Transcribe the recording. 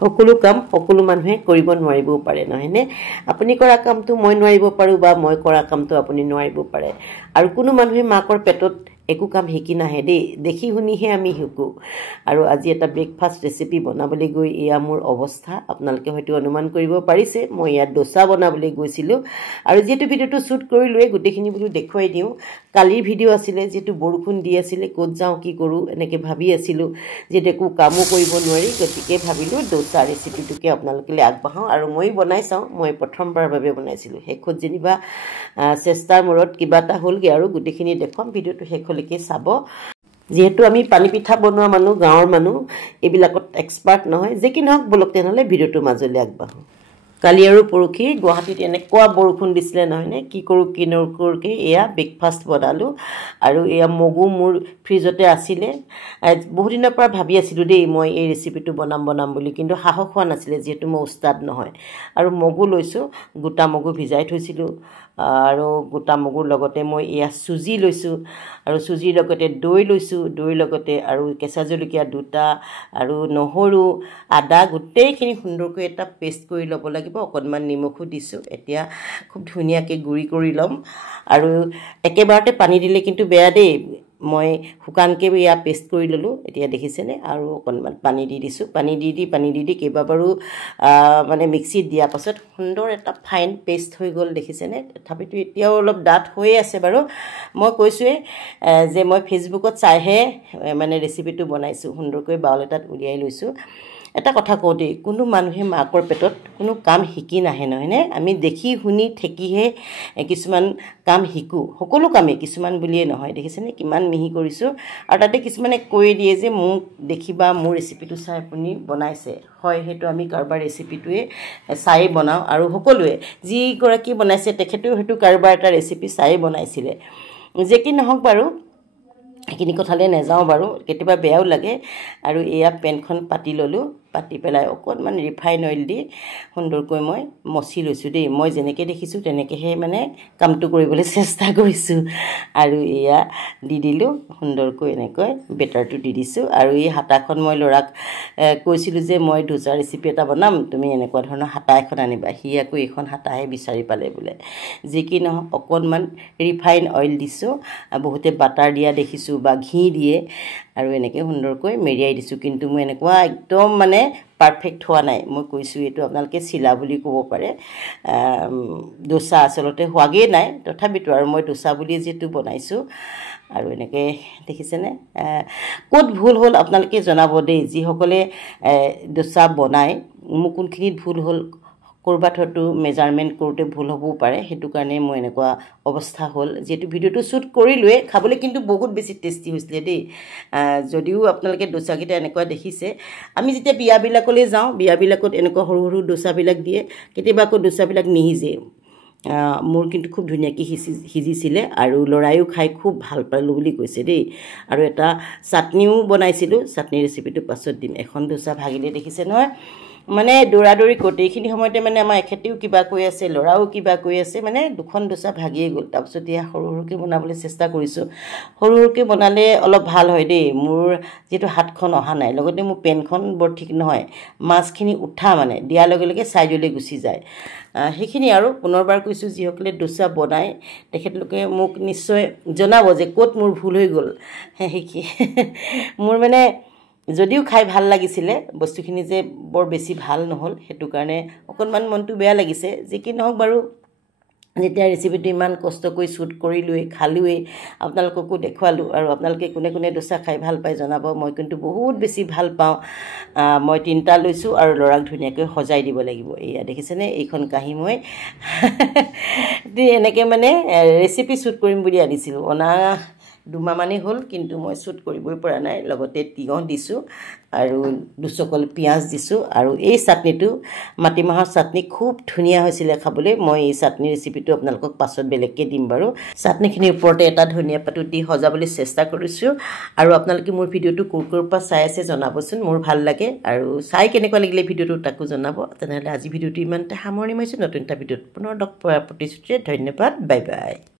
সকলো কাম সকলো মানুহে কৰিব নোৱাৰিব পাৰে নহয়নে আপুনি কৰা কামটো মই নোৱাৰিব পাৰো বা মই কৰা কামটো আপুনি নোৱাৰিব পাৰে আৰু কোনো মানুহে মাকৰ পেটত একো কাম শিকি নাহে দেই দেখি শুনিহে আমি শিকো আৰু আজি এটা ব্ৰেকফাষ্ট ৰেচিপি বনাবলৈ গৈ এয়া মোৰ অৱস্থা আপোনালোকে হয়তো অনুমান কৰিব পাৰিছে মই ইয়াত ডোসা বনাবলৈ গৈছিলো আৰু যেটো ভিডিওটো শুট কৰিলোৱে গুটেখিনি ভিডিও দেখুৱাই দিও কালিৰ ভিডিও আছিলে যেটো বৰষুণ দি আছিলে ক'ত যাও কি কৰো এনেকে ভাবি আছিলো যে দেখো কামো কৰিব নোৱাৰি গতিকে ভাবিলো ডোসা ৰেচিপিটোকে আপোনালোকলৈ আগবঢ়াও আৰু মই বনাই চাও মই প্ৰথমবাৰৰ বাবে বনাইছিলো হেখত যেনিবা চেষ্টাৰ মূৰত কিবা এটা হ'লগে আৰু গুটেখিনি দেখুৱাম ভিডিওটো হেখলৈকে চাব যেহেতু আমি পানী পিঠা বনোৱা মানুহ গাঁৱৰ মানুহ এবিলাকত এক্সপার্ট নহয় যে কি নহক বলক তেনেহলে ভিডিওটো মাজলৈ আগবঢ়াও কালি আৰু পৰখি গুৱাহাটীত এনেকুৱা বৰষুণ দিছিলে নহয়নে কি কৰো কি নকৰকে এয়া ব্ৰেকফাষ্ট বনালো আৰু এয়া মগু মোৰ ফ্ৰিজতে আছিলে বহুত দিনৰ পৰা ভাবি আছিলো দেই মই এই ৰেচিপিটো বনাম বুলি কিন্তু সাহস হোৱা নাছিলে যেহেতু মই উস্তাদ নহয় আৰু মগু লৈছো গোটা মগু ভিজাই থৈছিলো আৰু গোটা মগুৰ লগতে মই এয়া সুজি লৈছো আৰু সুজিৰ লগতে দৈ লৈছো দৈ লগতে আৰু কেঁচা জলকীয়া দুটা আৰু নহৰু আদা গোটেইখিনি সুন্দৰকৈ এটা পেষ্ট কৰি ল'ব লাগিব অকনমান নিমখো দিছো এতিয়া খুব ধুনিয়াকৈ গুৰি কৰি লম আৰু একেবাৰতে পানী দিলে কিন্তু বেয়া দেই মই হুকানকে ইয়া পেষ্ট কৰি ললো এতিয়া দেখিছেনে আৰু অকনমান পানী দি দিছো পানী দি কেইবাবাৰো মানে মিক্সিত দিয়া পাছত সুন্দৰ এটা ফাইন পেষ্ট হৈ গল দেখিছেনে তথাপিতো এতিয়াও অলপ ডাঠ হৈ আছে বাৰু মই কৈছোৱে যে মই ফেসবুকত চাইহে মানে ৰেচিপিটো বনাইছো সুন্দৰকৈ বাউল এটাত উলিয়াই লৈছো এটা কথা কও দেই কোনো মানুহে মাকৰ পেটত কোনো কাম শিকি নাহে নহয়নে আমি দেখি শুনি ঠেকিহে কিছুমান কাম শিকো সকলো কামে কিছুমান বুলিয়ে নহয় দেখিছেনে কিমান মিহি কৰিছো আৰু তাতে কিছুমানে কৈ দিয়ে যে মোক দেখিবা মোৰ ৰেচিপিটো চাই আপুনি বনাইছে হয় হেতু আমি কাৰবাৰ ৰেচিপিটোৱে চাই বনাও আৰু সকলোৱে যি গৰাকী বনাইছে তেখেতেও হেতু কাৰবাৰ এটা ৰেচিপি চাই বনাইছিলে যে কি নহক বাৰু এখিনি কথালে নেযাও বাৰু কেতিয়াবা বেয়াও লাগে আৰু এয়া পেনখন পাতি ললো পাতি পেলাই অকনমান ৰিফাইন অইল দি সুন্দৰকৈ মই মচি লৈছো দেই মই যেনেকৈ দেখিছো তেনেকৈহে মানে কামটো কৰিবলৈ চেষ্টা কৰিছো আৰু এয়া দি দিলো সুন্দৰকৈ এনেকৈ বেটাৰটো দি দিছো আৰু এই হাতাখন মই লৰাক কৈছিলো যে মই ডোসা ৰেচিপি এটা বনাম তুমি এনেকুৱা ধৰণৰ হাতা এখন আনিবা হি আকৌ এখন হাতাহে বিচাৰি পালে বোলে যে কি নহক অকনমান ৰিফাইন অইল দিছো বহুতে বাটাৰ দিয়া দেখিছো বা ঘি দিয়ে আৰু এনেকৈ সুন্দৰকৈ মেৰিয়াই দিছো কিন্তু মই এনেকুৱা একদম মানে পাৰফেক্ট হোৱা নাই মই কৈছো এটো আপোনালোকে চিলা বুলি ক'ব পাৰে ডোসা আসলতে হোৱাগে নাই তথাপিতো আৰু মই ডোসা বুলি যেটো বনাইছো আৰু এনেকৈ দেখিছেনে ক'ত ভুল হ'ল আপোনালোকে জনাব দেই যি সকলে ডোসা বনাই মোক কোনখিনিত ভুল হ'ল কৰবাত হয়তো মেজাৰমেন্ট কৰোতে ভুল হ'বও পাৰে হেতু কাৰণে মই এনেকুৱা অৱস্থা হ'ল যেটো ভিডিওটো শুট কৰিলোৱে খাবলৈ কিন্তু বহুত বেছি টেস্টি হৈছিলে দেই যদিও আপোনালোকে ডোসা কিটা এনেকুৱা দেখিছে আমি যেতিয়া বিয়া বিলাকলৈ যাওঁ বিয়া বিলাকত এনেকুৱা সৰু সৰু ডোসা বিলাক দিয়ে কেতিয়াবা আকৌ ডোসা বিলাক নিহিজে মোৰ কিন্তু খুব ধুনিয়াকৈ হিজিছিলে আৰু লৰায়ো খাই খুব ভাল পালো বুলি কৈছে দেই আৰু এটা চাটনিও বনাইছিলো চাটনি ৰেচিপিটো পাছত দিম এখন ডোসা ভাগিলে দেখিছে নহয় মানে দৌৰাদৌৰি কোটে এইখিনি সময়তে মানে আমাৰ এখেতেও কিবা কৈ আছে লৰাও কিবা কৈ আছে মানে দুখন ডোসা ভাগিয়ে গ'ল তাৰপিছত ইয়া সৰুকে বনাবলৈ চেষ্টা কৰিছো সৰুকে বনালে অলপ ভাল হয় দেই মোৰ যেটো হাতখন অহা নাই লগতে মোৰ পেনখন বৰ ঠিক নহয় মাছখিনি উঠা মানে দিয়াৰ লগে লগে সাইডলৈ গুচি যায় হেখিনি আৰু পুনৰবাৰ কৈছো যি হকলে ডোসা বনাই তেখেতলোকে মোক নিশ্চয় জনাব যে ক'ত মোৰ ভুল হৈ গ'ল হেকি মোৰ মানে যদিও খাই ভাল লাগিছিলে বস্তুখিনি যে বৰ বেছি ভাল নহল হেতু কাৰণে অকনমান মনটো বেয়া লাগিছে যে কি নহক বাৰু যেতিয়া ৰেচিপিটো ইমান কষ্ট কৰি শুট কৰিলোৱে খালোৱে আপোনালোককো দেখুৱালো আৰু আপোনালোকে কোনে কোনে ডোসা খাই ভাল পায় জনাব মই কিন্তু বহুত বেছি ভাল পাওঁ মই তিনটা লৈছো আৰু লৰাক ধুনিয়াকৈ সজাই দিব লাগিব এয়া দেখিছেনে এইখন কাহি মই এনেকৈ মানে ৰেচিপি শুট কৰিম বুলি আনিছিলো অনা দুমা মানে হল কিন্তু মই শুট কৰিবই পৰা নাই লগতে তিয়হ দিছো আৰু দুচকল পিয়াজ দিছো আৰু এই চাটনিটো মাটিমাহৰ চাটনি খুব ধুনিয়া হৈছিলে খাবলৈ মই এই চাটনি ৰেচিপিটো আপোনালোকক পাছত বেলেগকৈ দিম বাৰু চাটনিখিনিৰ ওপৰতে এটা ধনিয়া পাতো দি সজাবলৈ চেষ্টা কৰিছো আৰু আপোনালোকে মোৰ ভিডিওটো কোৰ পৰা চাই আছে জনাবচোন মোৰ ভাল লাগে আৰু চাই কেনেকুৱা লাগিলে ভিডিওটো তাকো জনাব তেনেহলে আজি ভিডিওটো ইমানতে সামৰণি মাৰিছো নতুন এটা ভিডিওত পুনৰ লগ পোৱাৰ প্ৰতিশ্ৰুতিৰে ধন্যবাদ বাই বাই